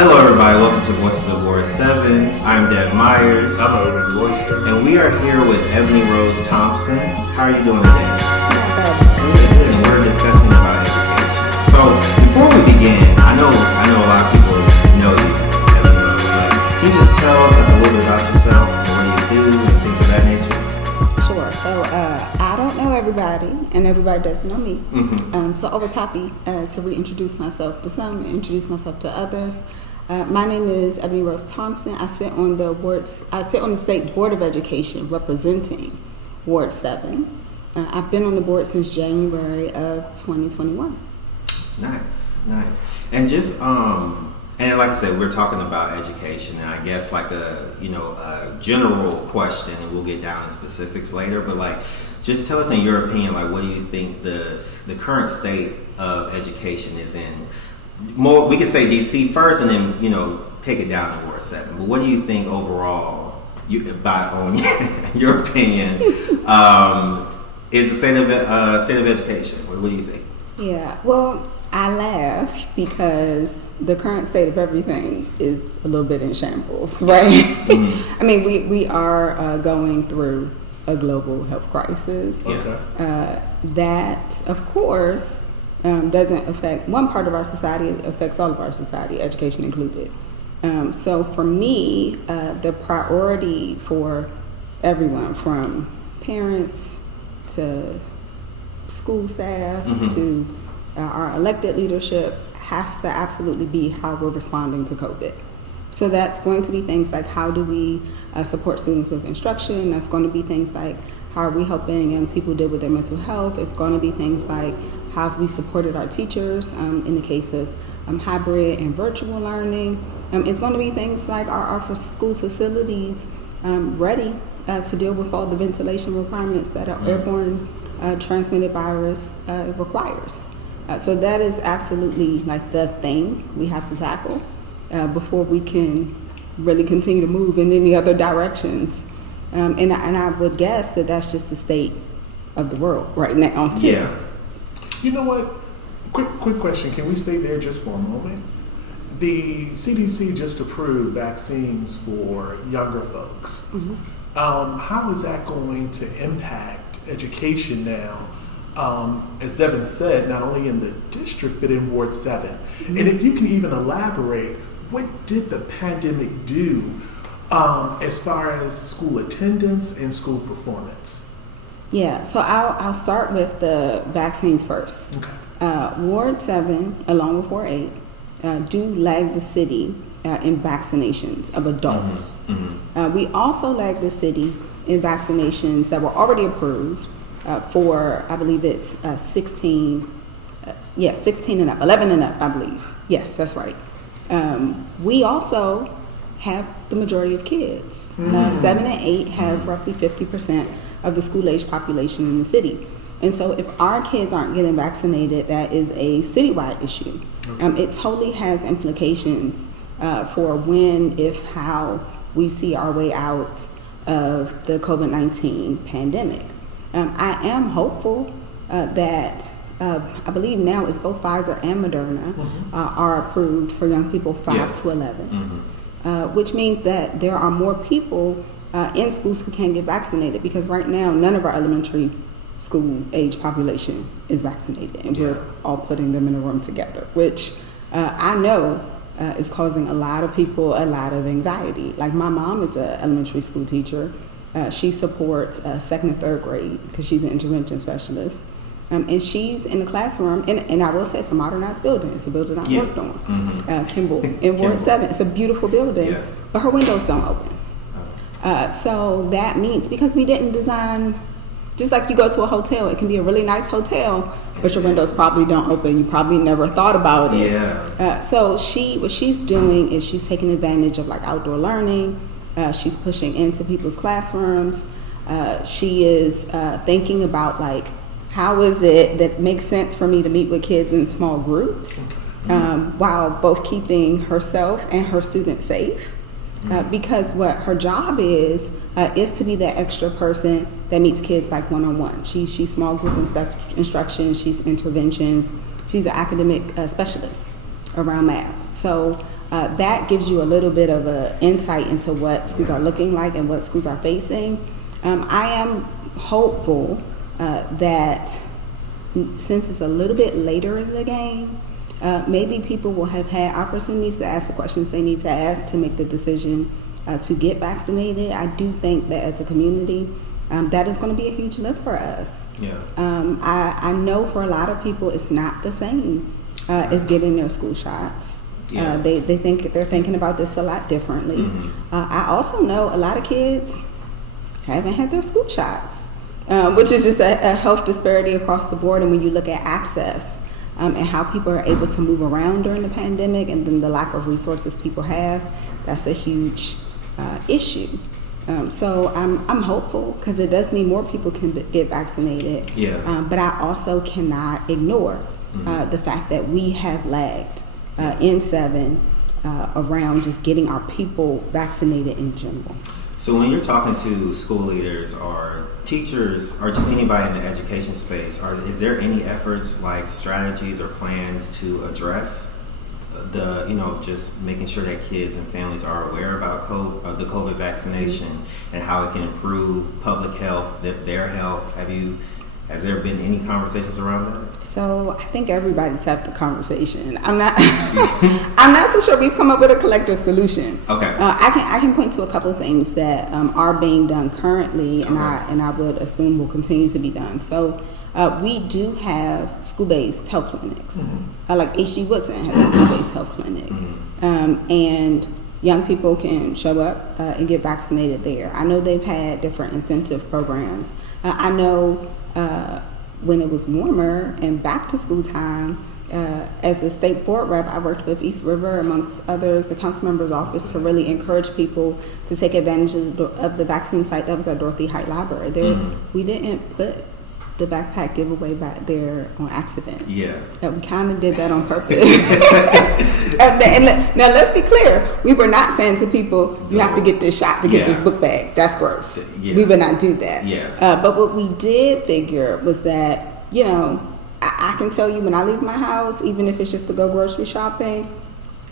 Hello everybody, welcome to Voices of Ward 7. I'm Deb Myers. I'm Owen Royster. And we are here with Eboni Rose Thompson. How are you doing today? Good. And we're discussing about education. So before we begin, I know a lot of people know you, Eboni Rose, but can you just tell us a little bit about yourself and what you do and things of that nature? Sure. So I don't know everybody, and everybody doesn't know me. Mm-hmm. So I was happy to reintroduce myself to some and introduce myself to others. My name is Eboni Rose Thompson. I sit on the State Board of Education representing Ward 7. I've been on the board since January of 2021. Nice. And just and like I said, we're talking about education, and I guess like a general question, and we'll get down to specifics later. But like, just tell us in your opinion, like, what do you think the current state of education is in? More, we could say DC first, and then take it down to Ward 7. But what do you think overall, on your opinion, is the state of education? What do you think? Yeah. Well, I laugh because the current state of everything is a little bit in shambles, right? Mm-hmm. I mean, we are going through a global health crisis. Okay. That, of course, doesn't affect one part of our society, it affects all of our society, education included. So for me, the priority for everyone, from parents to school staff to our elected leadership, has to absolutely be how we're responding to COVID. So that's going to be things like, how do we support students with instruction? That's going to be things like, how are we helping young people deal with their mental health? It's going to be things like, how have we supported our teachers in the case of hybrid and virtual learning? It's going to be things like, our school facilities ready to deal with all the ventilation requirements that an airborne transmitted virus requires. So that is absolutely like the thing we have to tackle before we can really continue to move in any other directions. And I would guess that that's just the state of the world right now, too. Yeah. You know what? Quick question. Can we stay there just for a moment? The CDC just approved vaccines for younger folks. Mm-hmm. How is that going to impact education now? As Devin said, not only in the district, but in Ward 7. Mm-hmm. And if you can even elaborate, what did the pandemic do as far as school attendance and school performance? Yeah, so I'll start with the vaccines first. Okay. Ward 7, along with Ward 8, do lag the city in vaccinations of adults. Mm-hmm. We also lag the city in vaccinations that were already approved for, I believe it's 16 and up, 11 and up, I believe. Yes, that's right. We also have the majority of kids. 7 and 8 have roughly 50% of the school-age population in the city. And so if our kids aren't getting vaccinated, that is a citywide issue. Okay. It totally has implications for when, if, how we see our way out of the COVID-19 pandemic. I am hopeful that I believe now it's both Pfizer and Moderna are approved for young people 5 to 11, which means that there are more people in schools who can't get vaccinated, because right now none of our elementary school age population is vaccinated, and we're all putting them in a room together, which I know is causing a lot of people a lot of anxiety. Like, my mom is an elementary school teacher. She supports second and third grade because she's an intervention specialist. And she's in the classroom, and I will say it's a modernized building. It's a building I worked on, Kimball, in Ward 7. It's a beautiful building, but her windows don't open. So that means, because we didn't design, just like you go to a hotel, it can be a really nice hotel, but your windows probably don't open. You probably never thought about it. Yeah. So what she's doing is she's taking advantage of like outdoor learning. She's pushing into people's classrooms. She is thinking about like, how is it that makes sense for me to meet with kids in small groups while both keeping herself and her students safe? Because what her job is to be that extra person that meets kids like one-on-one. She's small group instruction, she's interventions, she's an academic specialist. around math. So that gives you a little bit of an insight into what schools are looking like and what schools are facing. I am hopeful that since it's a little bit later in the game, maybe people will have had opportunities to ask the questions they need to ask to make the decision to get vaccinated. I do think that as a community, that is going to be a huge lift for us. Yeah. I know for a lot of people it's not the same as getting their school shots. Yeah. They're thinking about this a lot differently. Mm-hmm. I also know a lot of kids haven't had their school shots, which is just a health disparity across the board. And when you look at access and how people are able to move around during the pandemic, and then the lack of resources people have, that's a huge issue. So I'm hopeful because it does mean more people can get vaccinated. Yeah. But I also cannot ignore the fact that we have lagged in 7 around just getting our people vaccinated in general. So when you're talking to school leaders or teachers or just anybody in the education space, is there any efforts like strategies or plans to address just making sure that kids and families are aware about the COVID vaccination and how it can improve public health, their health? Has there been any conversations around that? So I think everybody's having a conversation. I'm not so sure we've come up with a collective solution. Okay. I can point to a couple of things that are being done currently, and I would assume will continue to be done. So we do have school-based health clinics. Like H.G. Woodson has a school-based health clinic, and young people can show up and get vaccinated there. I know they've had different incentive programs. I know when it was warmer and back to school time, as a state board rep, I worked with East River, amongst others, the council member's office, to really encourage people to take advantage of the vaccine site that was at Dorothy Height Library. We didn't put the backpack giveaway back there on accident. Yeah. We kind of did that on purpose. and now let's be clear, we were not saying to people, you have to get this shot to get this book bag. That's gross. Yeah. We would not do that. Yeah. But what we did figure was that, I can tell you when I leave my house, even if it's just to go grocery shopping,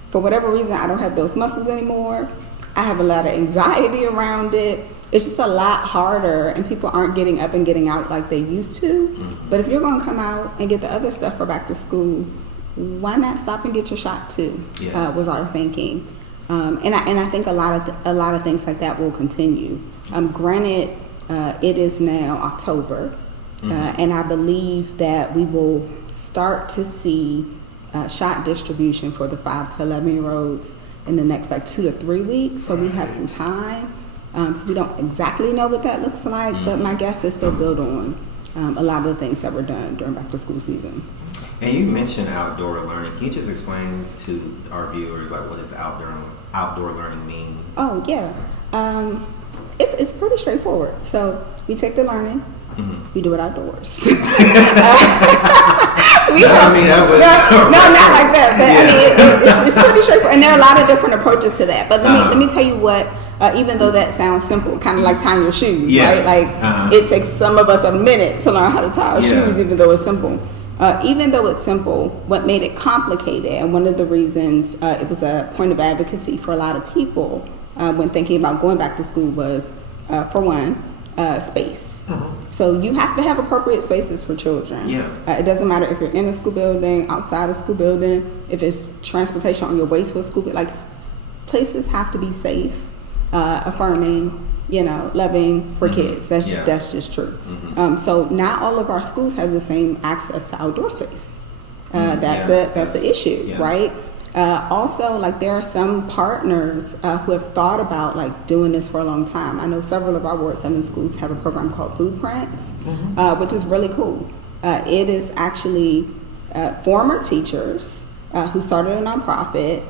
for whatever reason, I don't have those muscles anymore. I have a lot of anxiety around it. It's just a lot harder, and people aren't getting up and getting out like they used to. But if you're going to come out and get the other stuff for back to school, why not stop and get your shot too? Yeah. Was our thinking, and I think a lot of things like that will continue. Granted, it is now October, and I believe that we will start to see shot distribution for the 5 to 11-year-olds in the next 2 to 3 weeks. So we have some time. So we don't exactly know what that looks like, but my guess is they'll build on a lot of the things that were done during back to school season. And you mentioned outdoor learning. Can you just explain to our viewers what does outdoor learning mean? Oh yeah, it's pretty straightforward. So we take the learning, we do it outdoors. No, not like that. But it's pretty straightforward, and there are a lot of different approaches to that. But let me tell you what. Even though that sounds simple, kind of like tying your shoes, right? It takes some of us a minute to learn how to tie our shoes, even though it's simple. Even though it's simple, what made it complicated, and one of the reasons it was a point of advocacy for a lot of people when thinking about going back to school was, for one, space. So you have to have appropriate spaces for children. It doesn't matter if you're in a school building, outside a school building, if it's transportation on your way to a school, places have to be safe. Affirming, loving for kids. That's just true. So not all of our schools have the same access to outdoor space. That's the issue, right? Also, there are some partners who have thought about doing this for a long time. I know several of our Ward 7 schools have a program called Food Prints, which is really cool. It is actually former teachers who started a nonprofit.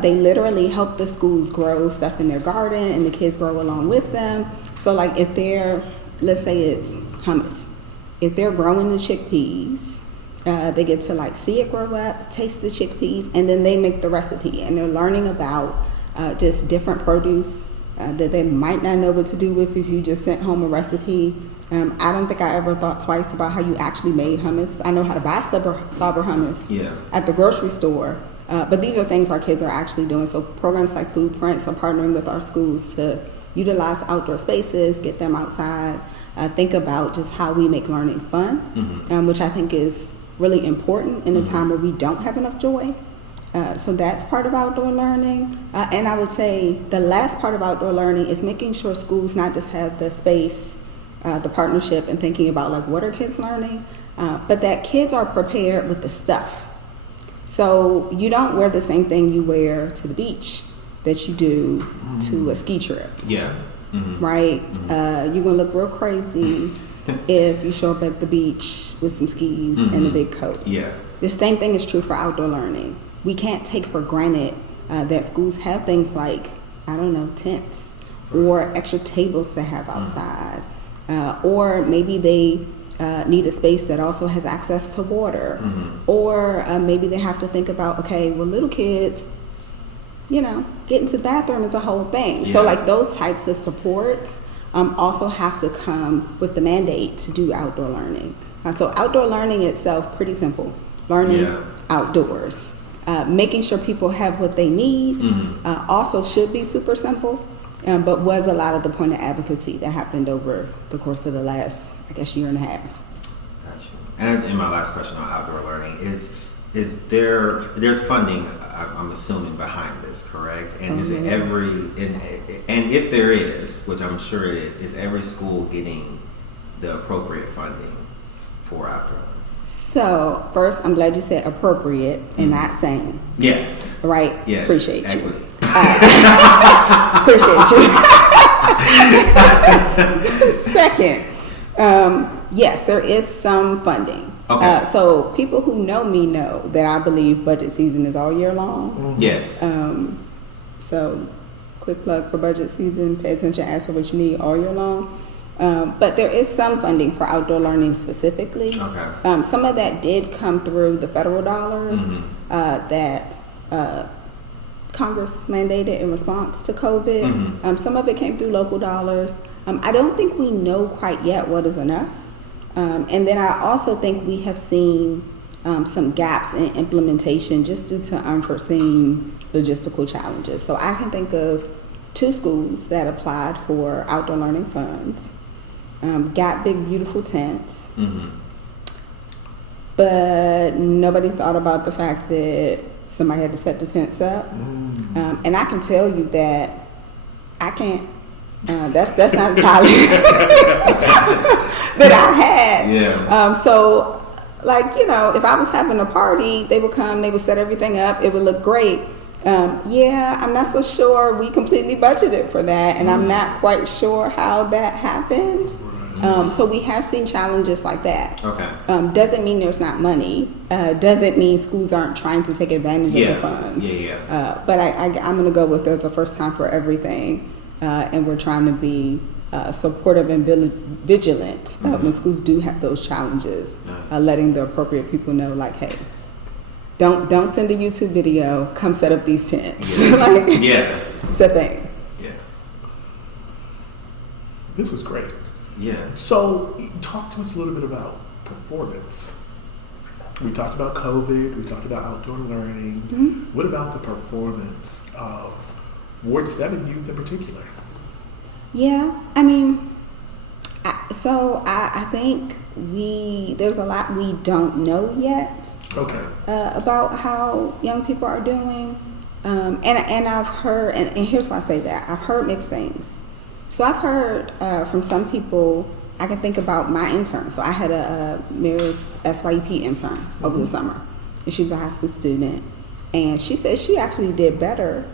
They literally help the schools grow stuff in their garden, and the kids grow along with them. So if they're, let's say it's hummus, if they're growing the chickpeas, they get to see it grow up, taste the chickpeas, and then they make the recipe, and they're learning about just different produce that they might not know what to do with if you just sent home a recipe. I don't think I ever thought twice about how you actually made hummus. I know how to buy Sauber hummus at the grocery store. But these are things our kids are actually doing. So programs like Food Prints are partnering with our schools to utilize outdoor spaces, get them outside, think about just how we make learning fun, which I think is really important in a time where we don't have enough joy. So that's part of outdoor learning. And I would say the last part of outdoor learning is making sure schools not just have the space, the partnership, and thinking about like what are kids learning, but that kids are prepared with the stuff. So you don't wear the same thing you wear to the beach that you do to a ski trip. Yeah. Right? You're gonna look real crazy if you show up at the beach with some skis and a big coat. Yeah. The same thing is true for outdoor learning. We can't take for granted that schools have things like, I don't know, tents or extra tables to have outside, or maybe they need a space that also has access to water, or maybe they have to think about, okay, well, little kids, you know, getting to the bathroom is a whole thing. So like those types of supports also have to come with the mandate to do outdoor learning. So outdoor learning itself, pretty simple. Learning outdoors. Making sure people have what they need also should be super simple, but was a lot of the point of advocacy that happened over the course of the last, I guess, year and a half. Gotcha. And in my last question on outdoor learning there's funding, I'm assuming, behind this, correct? And is it and if there is, which I'm sure is every school getting the appropriate funding for outdoor learning? So first, I'm glad you said appropriate and not sane. Yes. Right? Yes. Appreciate you. Equity. Appreciate you. Second, yes, there is some funding. Okay. So people who know me know that I believe budget season is all year long. Yes. So quick plug for budget season. Pay attention, ask for what you need all year long. But there is some funding for outdoor learning specifically. Okay. Some of that did come through the federal dollars that Congress mandated in response to COVID. Some of it came through local dollars. I don't think we know quite yet what is enough. And then I also think we have seen some gaps in implementation just due to unforeseen logistical challenges. So I can think of 2 schools that applied for outdoor learning funds, got big, beautiful tents, but nobody thought about the fact that somebody had to set the tents up. And I can tell you that I can't, that's not a talent that I had. Yeah. So, like, you know, if I was having a party, they would come, they would set everything up, it would look great. I'm not so sure we completely budgeted for that, and I'm not quite sure how that happened. So we have seen challenges like that. Okay. Doesn't mean there's not money. Doesn't mean schools aren't trying to take advantage of the funds. But I'm going to go with there's a first time for everything, and we're trying to be supportive and vigilant when schools do have those challenges, letting the appropriate people know, like, hey, don't send a YouTube video, come set up these tents. It's a thing. Yeah. This is great. Yeah. So talk to us a little bit about performance. We talked about COVID, we talked about outdoor learning. What about the performance of Ward 7 youth in particular? Yeah, I mean, I think there's a lot we don't know yet about how young people are doing. And I've heard, and here's why I say that, I've heard mixed things. So I've heard from some people, I can think about my intern. So I had a Mayor's SYEP intern over the summer, and she was a high school student. And she said she actually did better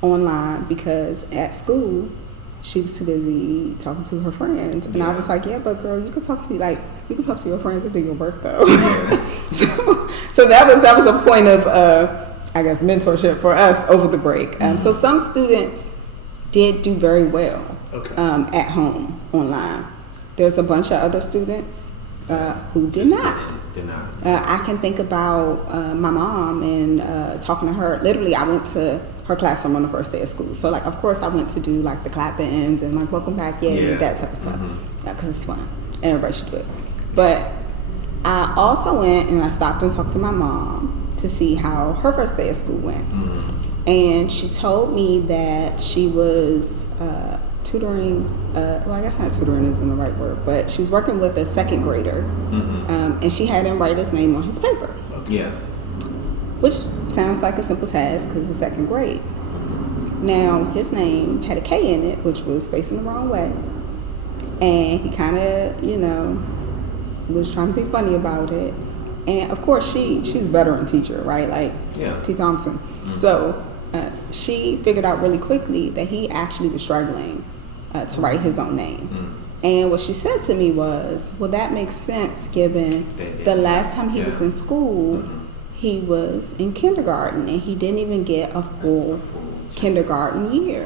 online because at school, she was too busy talking to her friends. And I was like, yeah, but girl, you can talk to your friends and do your work though. so that was a point of, I guess, mentorship for us over the break. So some students did do very well at home online. There's a bunch of other students who did not. I can think about my mom and talking to her. Literally, I went to her classroom on the first day of school. So, like, of course, I went to do, like, the clap-ins and, like, welcome back, that type of stuff. Because it's fun. And everybody should do it. But I also went and I stopped and talked to my mom to see how her first day of school went. And she told me that she was tutoring, well, I guess not tutoring isn't the right word, but she was working with a second grader, and she had him write his name on his paper. Yeah. Which sounds like a simple task because it's second grade. Now, his name had a K in it, which was facing the wrong way. And he kind of, was trying to be funny about it. And of course, she's a veteran teacher, right? Like T. Thompson. So she figured out really quickly that he actually was struggling to write his own name. And what she said to me was, well, that makes sense given the last time he was in school, he was in kindergarten and he didn't even get a full kindergarten year.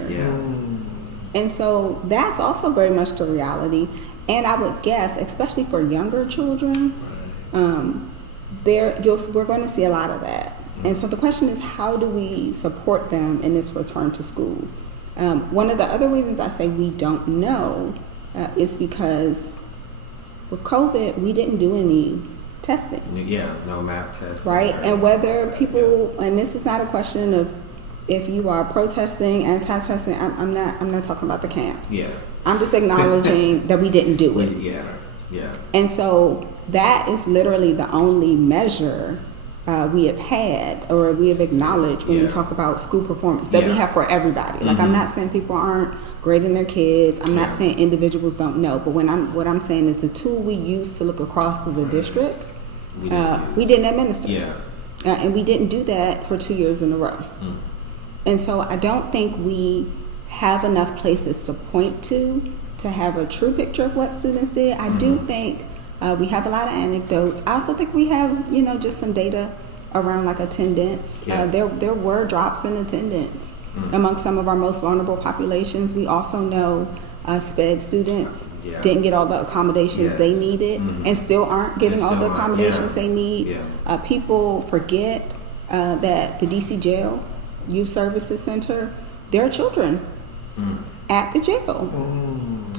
And so that's also very much the reality. And I would guess, especially for younger children, we're going to see a lot of that. And so the question is, how do we support them in this return to school? One of the other reasons I say we don't know is because with COVID, we didn't do any testing. No map tests. Right? And whether people, and this is not a question of if you are protesting, anti-testing, I'm not talking about the camps. I'm just acknowledging that we didn't do it. And so that is literally the only measure we have had or we have acknowledged when we talk about school performance that we have for everybody. Like, I'm not saying people aren't grading their kids. I'm not saying individuals don't know. But what I'm saying is the tool we use to look across as a district, we didn't administer. And we didn't do that for 2 years in a row. And so I don't think we have enough places to point to have a true picture of what students did. I do think we have a lot of anecdotes. I also think we have, just some data around like attendance. There were drops in attendance among some of our most vulnerable populations. We also know SPED students didn't get all the accommodations they needed and still aren't getting all the accommodations they need. People forget that the DC Jail Youth Services Center, there are children at the jail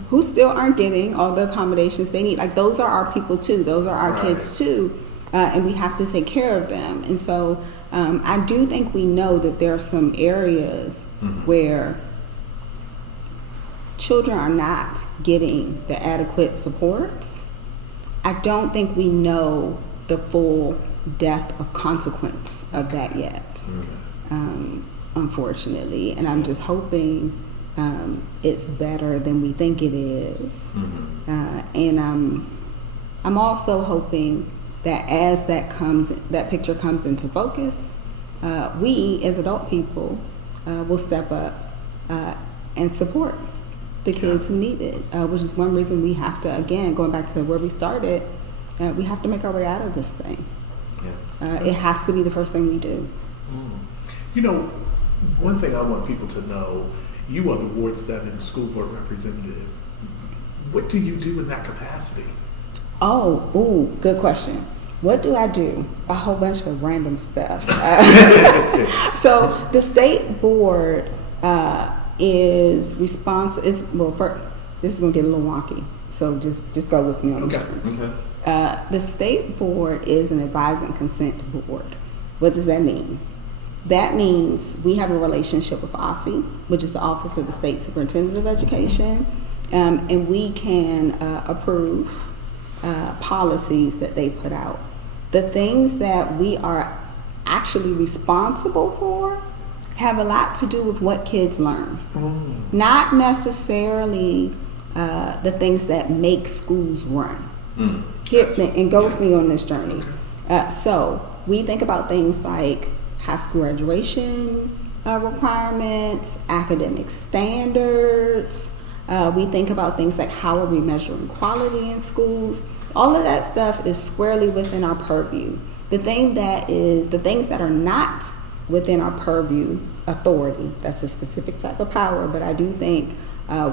who still aren't getting all the accommodations they need. Like, those are our people too. Those are our kids too. And we have to take care of them. And so I do think we know that there are some areas where children are not getting the adequate supports. I don't think we know the full depth of consequence of that yet. Unfortunately, and I'm just hoping it's better than we think it is. And I'm also hoping that as that picture comes into focus, we as adult people will step up and support the kids who need it, which is one reason we have to, again, going back to where we started, we have to make our way out of this thing. It has to be the first thing we do. One thing I want people to know, you are the Ward 7 school board representative. What do you do in that capacity? Good question. What do I do? A whole bunch of random stuff. So the state board is responsible. This is going to get a little wonky, so just go with me on this one. The state board is an advise and consent board. What does that mean? That means we have a relationship with OSSE, which is the Office of the State Superintendent of Education, and we can approve policies that they put out. The things that we are actually responsible for have a lot to do with what kids learn, not necessarily the things that make schools run. Here, and go with me on this journey. So we think about things like high school graduation requirements, academic standards. We think about things like how are we measuring quality in schools. All of that stuff is squarely within our purview. The things that are not within our purview, authority, that's a specific type of power, but I do think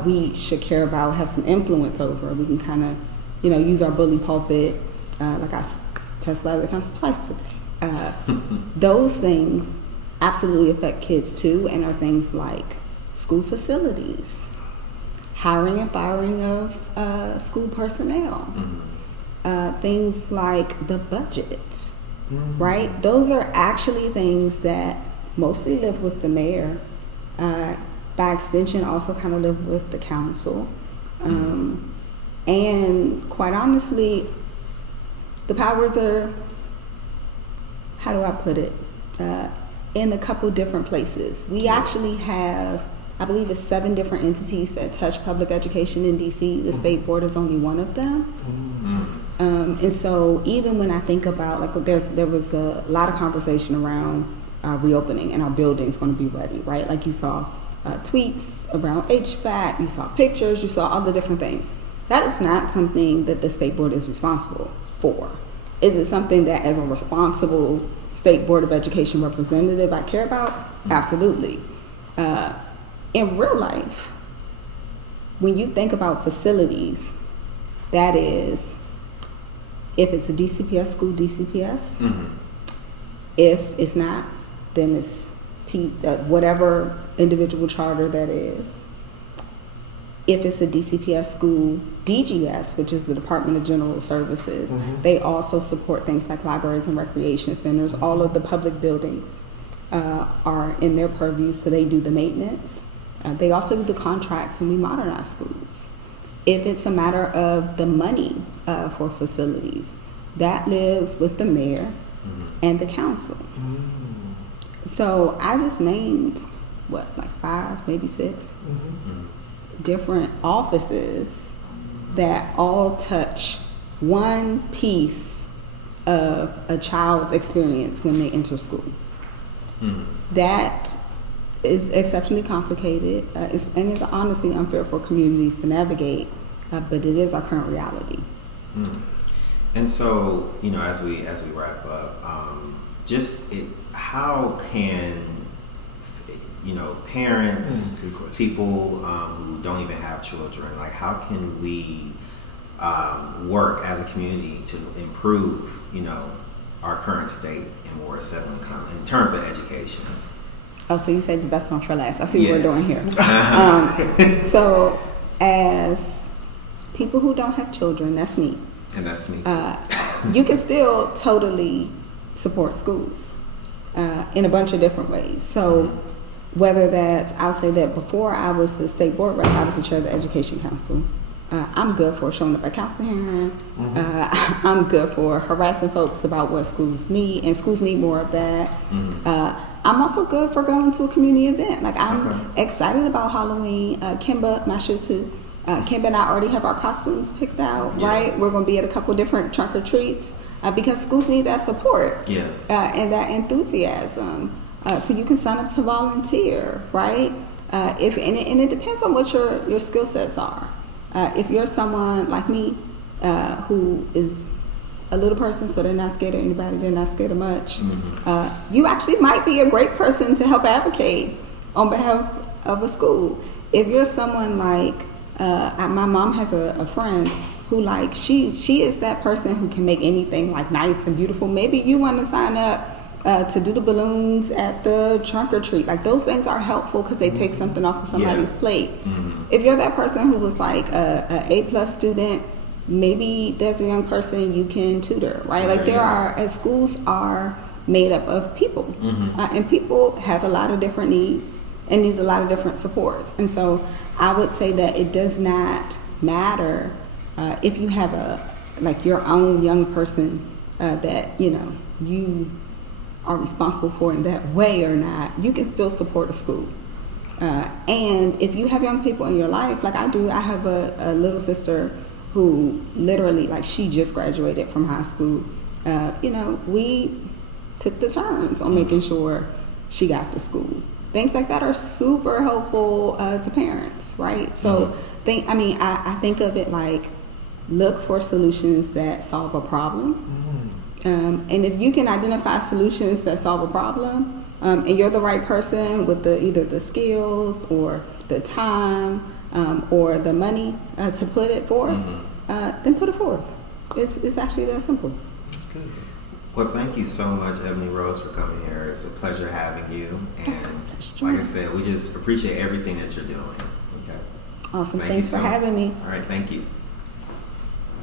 we should care about, have some influence over. We can kind of, use our bully pulpit, like I testified at the council twice today. Those things absolutely affect kids too, and are things like school facilities, hiring and firing of school personnel, things like the budget, right? Those are actually things that mostly live with the mayor. By extension, also kind of live with the council. And quite honestly, the powers are, how do I put it, in a couple different places. We actually have, I believe it's 7 different entities that touch public education in DC. The state board is only one of them. And so even when I think about, like, there was a lot of conversation around reopening and our building's going to be ready, right? Like you saw tweets around HVAC, you saw pictures, you saw all the different things. That is not something that the state board is responsible for. Is it something that, as a responsible state board of education representative, I care about? Absolutely. In real life, when you think about facilities, that is, if it's a DCPS school, DCPS. If it's not, then it's whatever individual charter that is. If it's a DCPS school, DGS, which is the Department of General Services, they also support things like libraries and recreation centers. All of the public buildings are in their purview, so they do the maintenance. They also do the contracts when we modernize schools. If it's a matter of the money for facilities, that lives with the mayor and the council. So I just named, like 5, maybe 6 different offices that all touch one piece of a child's experience when they enter school. That is exceptionally complicated, and it's honestly unfair for communities to navigate, but it is our current reality. And so, as we wrap up, how can parents, people who don't even have children, like, how can we work as a community to improve, our current state and more settling in terms of education? Oh, so you saved the best one for last. I see what we're doing here. So, as people who don't have children, that's me. And that's me. You can still totally support schools in a bunch of different ways. So, whether that's, I'll say that before I was the state board rep, I was the chair of the education council. I'm good for showing up at council hearing. I'm good for harassing folks about what schools need, and schools need more of that. I'm also good for going to a community event. Like, I'm excited about Halloween. Kimba, my shoe too. Kimba and I already have our costumes picked out, right? We're going to be at a couple different trunk or treats because schools need that support and that enthusiasm. So you can sign up to volunteer, right? And it depends on what your skill sets are. If you're someone like me who is a little person, so they're not scared of anybody, they're not scared of much, you actually might be a great person to help advocate on behalf of a school. If you're someone like, my mom has a friend who, like, she is that person who can make anything like nice and beautiful. Maybe you want to sign up to do the balloons at the trunk or treat. Like, those things are helpful because they take something off of somebody's plate. If you're that person who was like a A+ student, maybe there's a young person you can tutor, right? Like, schools are made up of people, and people have a lot of different needs and need a lot of different supports. And so I would say that it does not matter if you have your own young person that you are responsible for in that way or not. You can still support a school. And if you have young people in your life, like I do, I have a little sister who literally, like, she just graduated from high school. We took the turns on making sure she got to school. Things like that are super helpful to parents, right? So I think of it like, look for solutions that solve a problem. And if you can identify solutions that solve a problem, and you're the right person with either the skills or the time or the money to put it forth, then put it forth. It's actually that simple. That's good. Well, thank you so much, Ebony Rose, for coming here. It's a pleasure having you. And like I said, we just appreciate everything that you're doing. Okay. Awesome. Thank Thanks for having me. All right. Thank you.